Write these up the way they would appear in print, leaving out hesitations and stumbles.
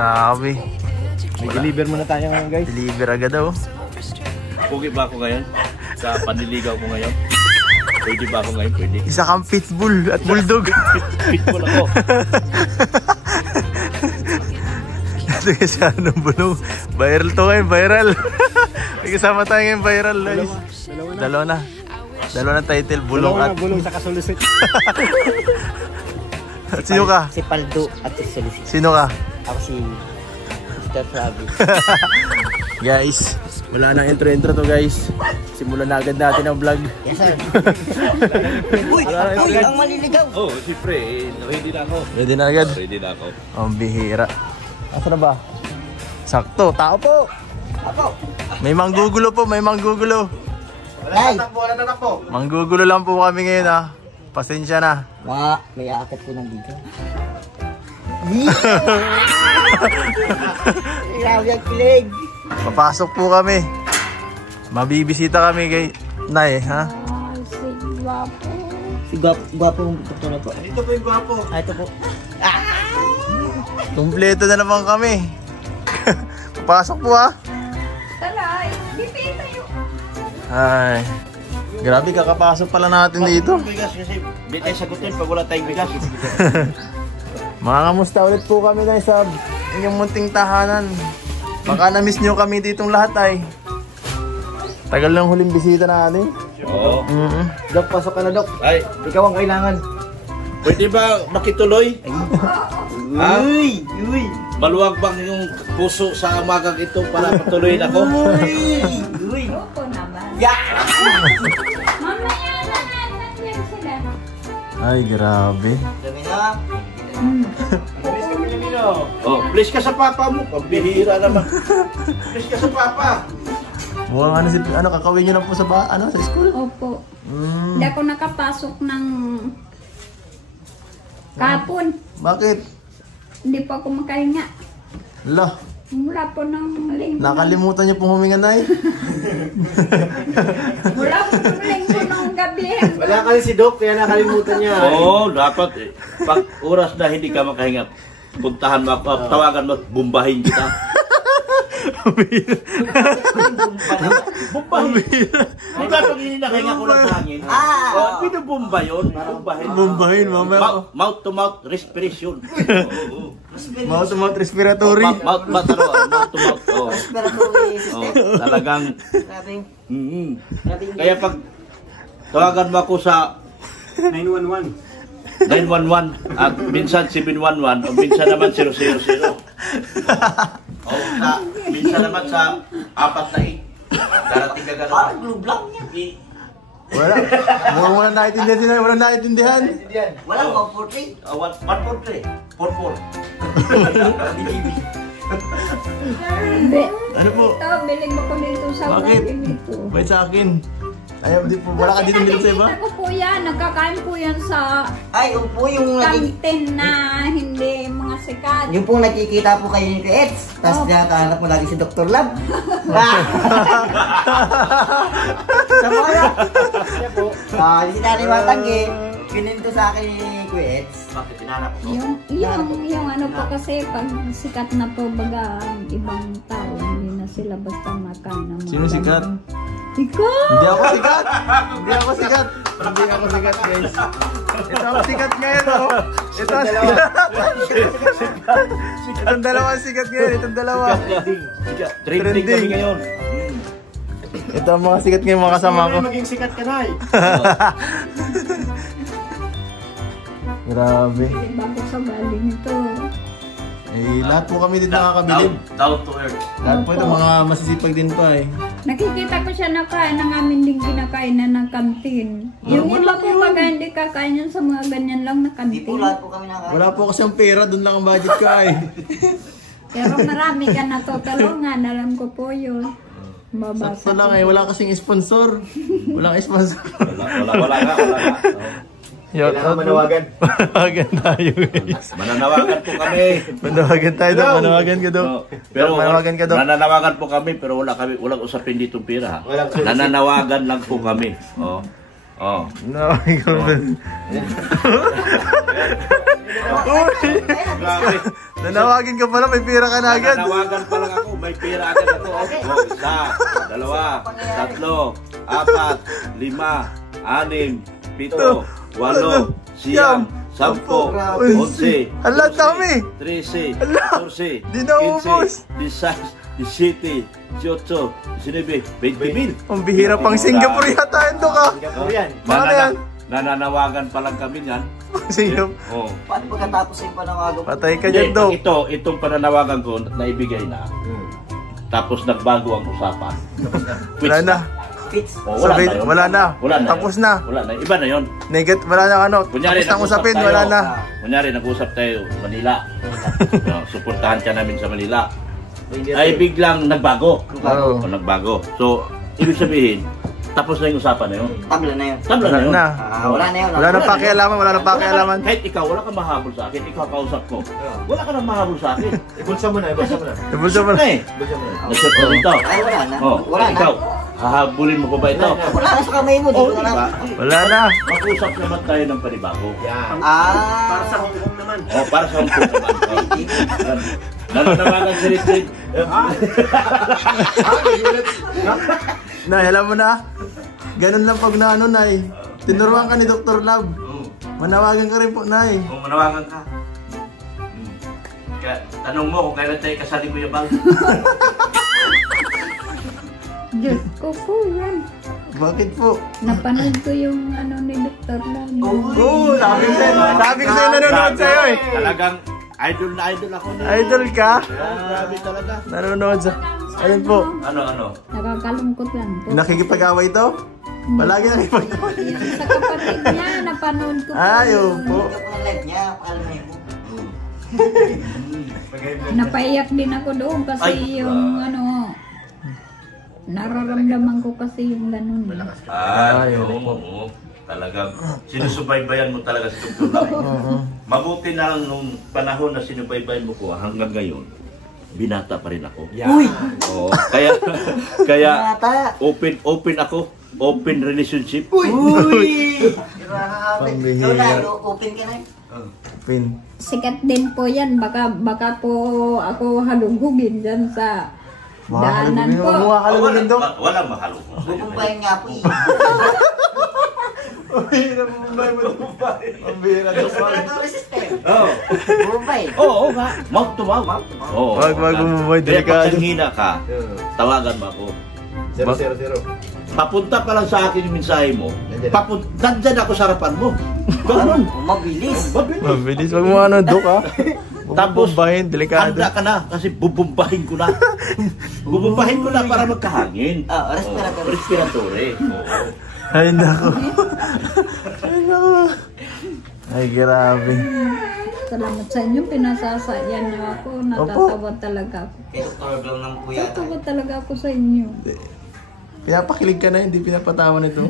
Grabe. May deliver muna tayo ngayon, guys. Deliver agad daw. Pugi ba ako ngayon? Sa panliligaw ko ngayon? Pwede ba ako ngayon? Pwede. Isa kang pitbull at bulldog. Pitbull ako. Ito kasi anong bulong. Viral to ngayon, viral. May kasama tayo ngayon, viral. Dalawa na. Dalawa na title, bulong at... Bulong sa kasulusit. Sino ka? Si Paldo at si Solicit. Sino ka? Ako si Mr. Travis. Guys, wala nang intro to guys. Simulan na agad natin ang vlog. Yes sir. Uy, ang maliligaw. Oh, siyempre, ready na ako. Ready na agad? Ready na ako. Ang bihira. Asa na ba? Sakto, tao po. Apo. May manggugulo po, may manggugulo. Ay. Manggugulo lang po kami ngayon ha. Pasensya na. May aakit ko ng dito. Grabe ang kilig. Papasok po kami. Mabibisita kami kay Nay, ha? Si Gwapo yung doktor na po. Ito po yung gwapo. Ito po. Kumpleto na naman kami. Papasok po ha. Talay, hindi tayo. Ay. Grabe, kakapasok pala natin dito. Bigas kasi, hindi tayo sagutin pag wala tayong bigas. Mga kamusta ulit po kami guys sa inyong munting tahanan. Baka na-miss nyo kami ditong lahat ay. Tagal lang huling bisita natin. Oo. Dok, pasok ka na, Dok. Ay, Ikaw ang kailangan. pwede ba makituloy? Ha? Uy! Uy! Maluwag bang yung puso sa umagang ito para patuloyin ako? Uy! Opo naman. Yeah! Mamaya na yan sila. Ay, grabe. Dami na. Oh, please ka sa papa mo. Pambihira naman. Please ka sa papa. Mukhang kakawin nyo na po sa sa school? Opo. Hindi ako nakapasok ng kapon. Bakit? Hindi pa ako makahinga. Lah, Mula po ng linggo. nakalimutan nyo pong huminga na eh. Mula po ng linggo ng gabi. Wala ka rin si Doc, kaya nakalimutan niya. Oo, dapat eh. Pag oras na hindi ka makahinga, puntahan mo ako, tawagan mo, bumbahin kita. Bumbahin. Di ba pag hindi nakahinga ko ng hangin? Oh, binubumba yun. Bumbahin. Bumbahin, mamaya. Mouth to mouth respiration. Mouth to mouth respiratory. Mouth to mouth. Oh. Talagang. Kaya pag tawagan mo ako sa 911. 911 at minsan 711 o minsan naman 000. O minsan naman sa 4 na 8. Darating ka gano'n. Blue block niya. Wala. Mukhang walang naintindihan sila. Walang naintindihan. Wala, 143. 143. 44. Hindi. Ano po? Ito, biling mo ko dito sa Bakit? vlog dito. Wait sa akin. Ayaw, di po. Wala ka dito sa iba? Nakikita ko po yan. Nagkakain po yan sa Ay, yung po yung kantin na hindi mga sikat. yung pong nakikita po kayo ni Eds. Tapos nakahanap mo lagi si Dr. Lab. Sa mga hindi natin matanggi. Pininto sa akin ni Kuya Eds. Bakit tinanap ko? Yung ano po kasi pag sikat na po baga ang ibang tao hindi na sila basta makan. Sino sikat? Ikaw! Hindi ako sikat! Hindi ako sikat! Hindi ako sikat, guys. Ito ang sikat ngayon, oh. Ito ang sikat. Itong dalawa ang sikat ngayon. Itong dalawa. Trending kami ngayon. Ito ang mga sikat ngayon, mga kasama ko. Maging sikat ka na eh. Grabe. Bago sa galing ito. Eh, lahat po kami dito nakakabilib. Down to earth. Lahat po ito, mga masisipag din pa eh. Nakikita ko siya nakain ng amin din kinakain na ng kantin. Yung iba po baga hindi kakain yan sa mga ganyan lang na Hindi po kantin. lahat po kami nakakain. Wala po kasi ang pera, doon lang ang budget ka eh. Pero marami ka natutulungan. Alam ko po yun. Babasa. Sakto lang eh, wala kasing sponsor. Walang sponsor. Wala nga. Kailangan manawagan. Manawagan tayo guys. Mananawagan po kami. Manawagan tayo daw, manawagan ka daw. Pero manawagan ka daw. nananawagan po kami pero walang usapin dito pera. Nananawagan lang po kami. Oh. Manawagan ka ba? Uy! Grabe. Nanawagin ka pala, may pira ka na agad. Nanawagan pa lang ako, may pera agad ako. Oh, isa, dalawa, tatlo, apat, lima, anim, pito, walo, siyam, sampo, 11, Ala, dami. 13, Ala, 14, di na ubos. 15, 16, 18, 19, 20,000. Ang bihira pang Singapore yata ito ka. Singapore yan. Paano yan? Nananawagan pa lang kami yan. Singapore. Oh. Paano pagkatapos yung panawagan? Patay ka Hindi, dyan, Dok. itong pananawagan ko, naibigay na. Tapos nagbago ang usapan. Wala na. Fits. Oh, wala na yun. Wala na. Wala na Tapos yun. na. Wala na. Iba na yun. Wala na ano. Kunyari, Tapos nang nag-usap usapin, tayo. wala na. Kunyari, nag-usap tayo, Manila. Suportahan ka namin sa Manila. Ay biglang nagbago. Oo. O, nagbago. So, ibig sabihin, tapos na yung usapan na yun. Tabla na yun. Tabla na Wala yun. na. Wala na yun. Wala na pakialaman, wala na pakialaman. Kahit ikaw, wala kang mahabol sa akin. Ikaw kausap ko. Wala ka nang mahabol sa akin. Ibulsa mo na, ibulsa mo na. Ibulsa mo na. Eh, Ibulsa mo na. nag-shot ko dito. Ay, wala na. Oh, Wala na. ikaw, hahabulin mo pa ba ito? Wala na sa kamay mo. Oh, Dito na diba? lang. Wala na. Mag-usap naman tayo ng panibago. Yan. Ah. Para sa Hong Kong naman. Oh, para sa Hong Kong naman. Nananawagan si Richard. Nay, alam mo na. Ganun lang pag naano, Nay. Tinuruan ka ni Dr. Love. Manawagan ka rin po, Nay. Kung manawagan ka. Kaya, tanong mo kung kailan tayo kasali mo yung bang. Diyos ko po yan. Bakit po? Napanood ko yung ano ni Dr. Lang. Oo, sabi ko sa'yo nanonood sa'yo eh. Talagang idol na idol ako na. Idol ka? Grabe talaga. Nanonood sa... Ayun po. Ano? Nakakalungkot lang po. Nakikipag-away to? Palagi nakikipag-away. Yung sa kapatid niya, napanood ko po. Ayun po. Yung pang live niya, pakalmay mo. Napaiyak din ako doon kasi Ay, yung ano, nararamdaman ko kasi yung ganun. Ay, Oo. Talagang sinusubaybayan mo talaga si Dr. Lang. Mabuti na lang nung panahon na sinubaybayan mo ko hanggang ngayon. Binata pa rin ako. Uy! Oo. Kaya Mata. open ako. Open relationship. Uy! Pambihira. Grabe. Ikaw na, open ka na. Pin. Sikat din po yan. Baka po ako halugugin dyan sa daanan po. Halugin, Dok. Walang mahalog. Bubumbayin nga po eh. Pambihira, Dok. Respiratory system. Oo. Bubumbay. Oo nga. Mouth to mouth. Oo. Wag bumuboy, Kaya pag delikado. nanghina ka, tawagan mo ako. 000. Papunta pa lang sa akin yung mensahe mo. Nandiyan. Nandyan ako sa harapan mo. Ganun. Mabilis. Mabilis. Mabilis. Wag mo ano, Dok, ha? Tapos, Bumbahin, delikado. handa ka na kasi bubumbahin ko na. Bubumbahin ko na para magkahangin. Ah, respiratory. Respiratory. Oo. Ay, nako. Ay, nako. Ay, grabe. Salamat sa inyo. Pinasasayan niyo ako. Natatawa talaga ako. Kay Dr. Blanc lang po yata. Natatawa talaga ako sa inyo. Pinapakilig ka na, hindi pinapatawa nito.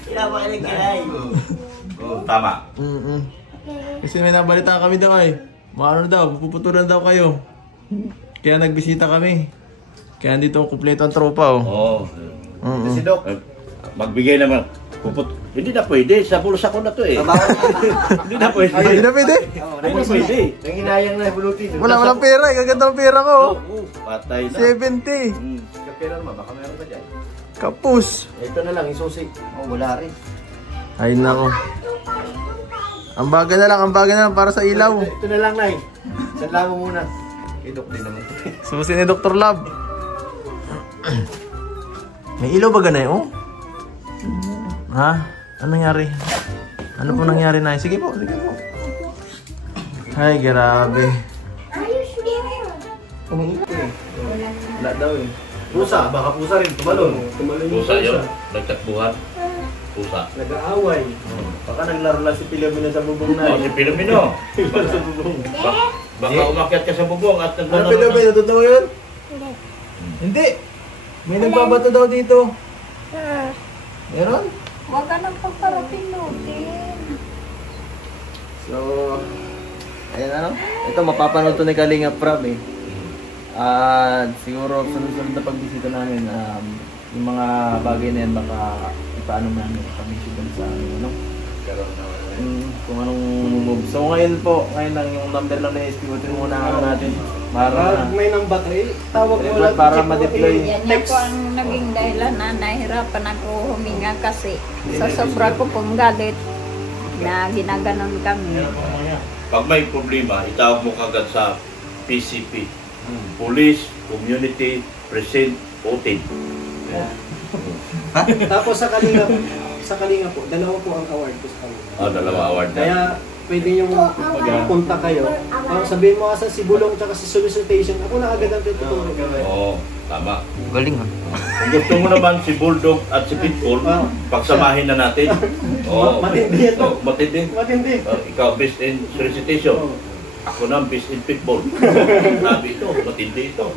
Pinapakilig ka na eh. Oo, tama. Kasi may nabalitaan kami daw ay. Maano daw, puputulan daw kayo. Kaya nagbisita kami. Kaya nandito kumpleto ang tropa, oh. Oo. Si Doc. Magbigay naman. Hindi na pwede. Sa bulsa ko na to eh. Bawal na. Hindi na pwede. Hindi na pwede. Hindi na pwede. Nanginayang na bulutin. Walang pera, gaganda ang pera ko. Oo, patay na. 70. Kapila naman, baka meron ka dyan. Kapus. Ito na lang, yung susi. Oh, wala rin. Ay, nako. Ang baga na lang para sa ilaw. Ito na lang, Nay. Sandala mo muna. Kay Doc din naman. Susi ni Dr. Love. May ilaw ba ganay, oh? Ha? Ano nangyari? Ano po nangyari na? Sige po. Ay, grabe. Wala daw eh. Pusa, baka pusa rin. Tumalon. Tumalon yung Pusa yun. Nagtakbuhan. Pusa. Nag-aaway. Baka naglaro lang si Pilomino sa bubong na. Oh, si Pilomino. sa bubong. Baka umakyat ka sa bubong at Ano Pilomino? Totoo yun? Hindi. May nagbabato daw dito. Meron? Huwag ka nang pagparating natin. So, ayan ano? Ito, mapapanood to ni Kalinga Prab eh. At siguro sunod-sunod na pagbisita namin, yung mga bagay na yan baka ipaano namin kami doon sa ano. nagkaroon na. Kung anong move. So ngayon lang yung number lang na SPO10 muna natin. Para may nang battery, tawag mo lang. Para ma-deploy. Yan yan po ang naging dahilan na nahirapan ako huminga kasi sa sobra ko pong galit na ginaganon kami. Pag may problema, itawag mo kagad sa PCP. Police, Community, Precinct, OTID. Tapos sa Kalinga po, dalawa po ang award ko sa Kalinga. Dalawa award na. Kaya pwede yung punta kayo. Sabihin mo kasi si Bulong tsaka si Solicitation, ako na agad ang tututunan. Oo, tama. galing ha. Kung gusto mo naman si Bulldog at si Pitbull, pagsamahin na natin. Matindi ito. Matindi. Matindi. Ikaw based in solicitation. Ako na based in Pitbull. Sabi ito, matindi ito.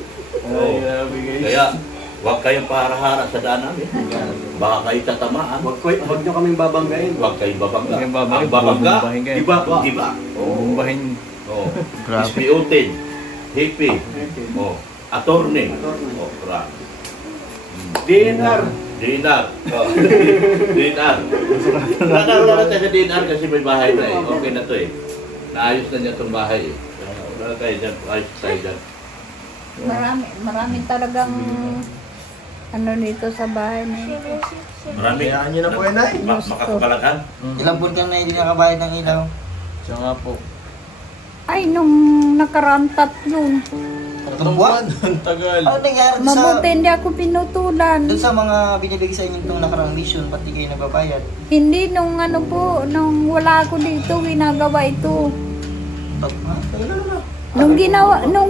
Kaya, huwag kayong paharahara sa daan namin. Baka kayo tatamaan. Huwag nyo kaming babanggain. Huwag kayong babangga. Huwag kayong babangga. Ang babangga, Bumbahin kayo. iba. Bumbahin. Grabe. SPO10, hippie, attorney. Grabe. DNR. DNR. DNR. Nakaroon na tayo sa DNR kasi may bahay na eh. Okay na to eh. Naayos na niya itong bahay eh. Wala tayo dyan. Ayos tayo dyan. Marami talagang ano dito sa bahay na ito. Marami. Kayaan nyo na po yan ay. Makakapalakan. Ilang buwan ka na hindi nakabayad ng ilaw? Siya nga po. Ay, nung nakaraan tatlong. Tatlong buwan? Ang tagal. Ano nangyari doon Mabuti hindi ako pinutulan. doon sa mga binibigay sa inyo itong nakarang mission, pati kayo nagbabayad? Hindi nung ano po, nung wala ako dito, ginagawa ito. Nung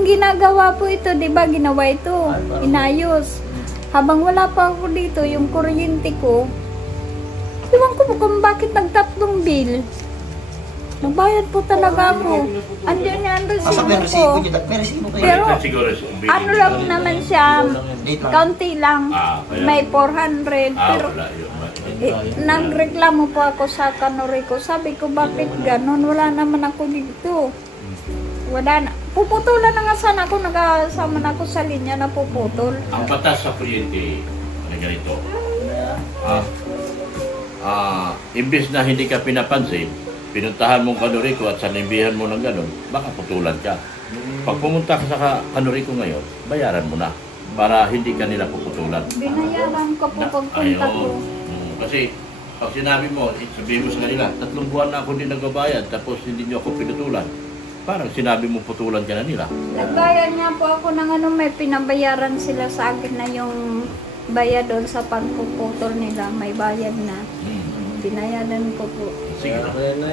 ginagawa po ito, 'di ba? Ginawa ito, inayos. Habang wala pa ako dito, yung kuryente ko, iwan ko po kung bakit nagtatlong bill. Nagbayad po talaga ako. Andiyan yan Asa may resibo resibo ko. nyo? May resibo kayo? Pero, Siguro ano lang naman siya, Date lang. kaunti lang. kaya- May 400. Pero, wala yun. nagreklamo po ako sa kanori ko. Sabi ko, bakit ganon? Wala naman ako dito. Wala na. Puputulan na nga sana ako. Nag-asama na ako sa linya na puputol. Ang batas sa kuryente ay ganito. Imbis na hindi ka pinapansin, pinuntahan mong kanuriko at sanimbihan mo ng gano'n, baka putulan ka. Pag pumunta ka sa kanuriko ngayon, bayaran mo na para hindi ka nila puputulan. Binayaran ko po pagpunta ko. Kasi pag sinabi mo, sabihin mo sa kanila, 3 buwan na ako hindi nagbabayad tapos hindi niyo ako pinutulan. Parang sinabi mo putulan ka na nila. Nagbayad niya po ako ng ano, may pinabayaran sila sa akin na yung bayad doon sa pagpuputol nila. May bayad na. Binayaran ko po. Sige na. Okay na,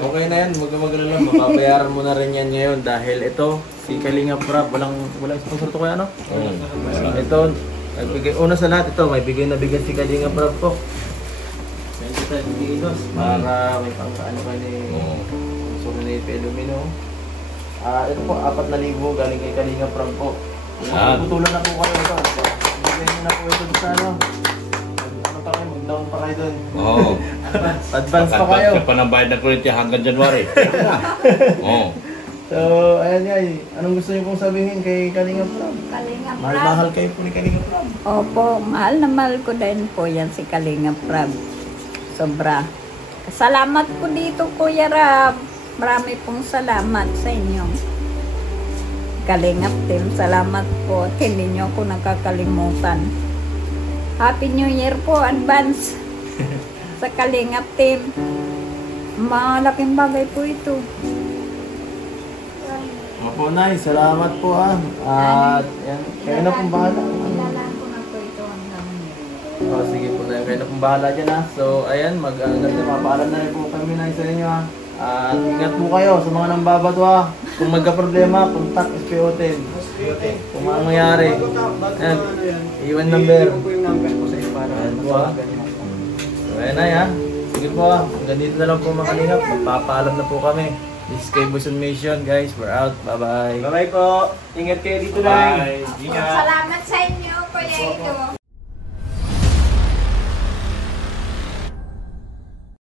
okay na yan, huwag ka mag-alala, mapapayaran mo na rin yan ngayon dahil ito, si Kalinga Prab, walang sponsor to kaya ano? Ito, nagbigay, una sa lahat ito, may bigay na bigyan si Kalinga Prab po. 20,000 kilos para may pangkaano kayo ni Sumunay Pelumino. Ito po, 4,000 galing kay Kalinga Prab po. Putulan na po kayo ito. Bigyan nyo na po ito sa ano. Mag-down pa kayo doon. Oo. Advance pa kayo. Ka pa ng bayad ng kuryente hanggang January. Oo. So, ayan guys. Anong gusto niyo pong sabihin kay Kalinga Prab? Kalinga Prab. Mahal kayo po ni Kalinga Prab. Opo, mahal na mahal ko din po yan si Kalinga Prab. Sobra. Salamat po dito, Kuya Rab. Marami pong salamat sa inyo. Kalingap team, salamat po. Hindi nyo ako nakakalimutan. Happy New Year po, advance. Sa Kalingap team. Malaking bagay po ito. Opo, Nay. Salamat po At yan, kayo na pong bahala. Ilalaan ko na po ito hanggang ngayon. Sige po na, kayo na pong bahala dyan So, ayan, mapaalam na rin po kami na sa inyo At ingat po kayo sa mga nambabato Kung magka-problema, contact SPO10. Kung ano nangyari. Ayan, iwan number. Iwan po yung number ko sa iyo para Ayan po ganyan. So, ayan Nay Sige po hanggang dito na lang po mga kalingap. Magpapaalam na po kami. This is Kay Buson Mission guys. We're out. Bye-bye. Bye-bye po. Ingat kayo dito na. Bye. Ingat. Salamat sa inyo, Kuya Ido.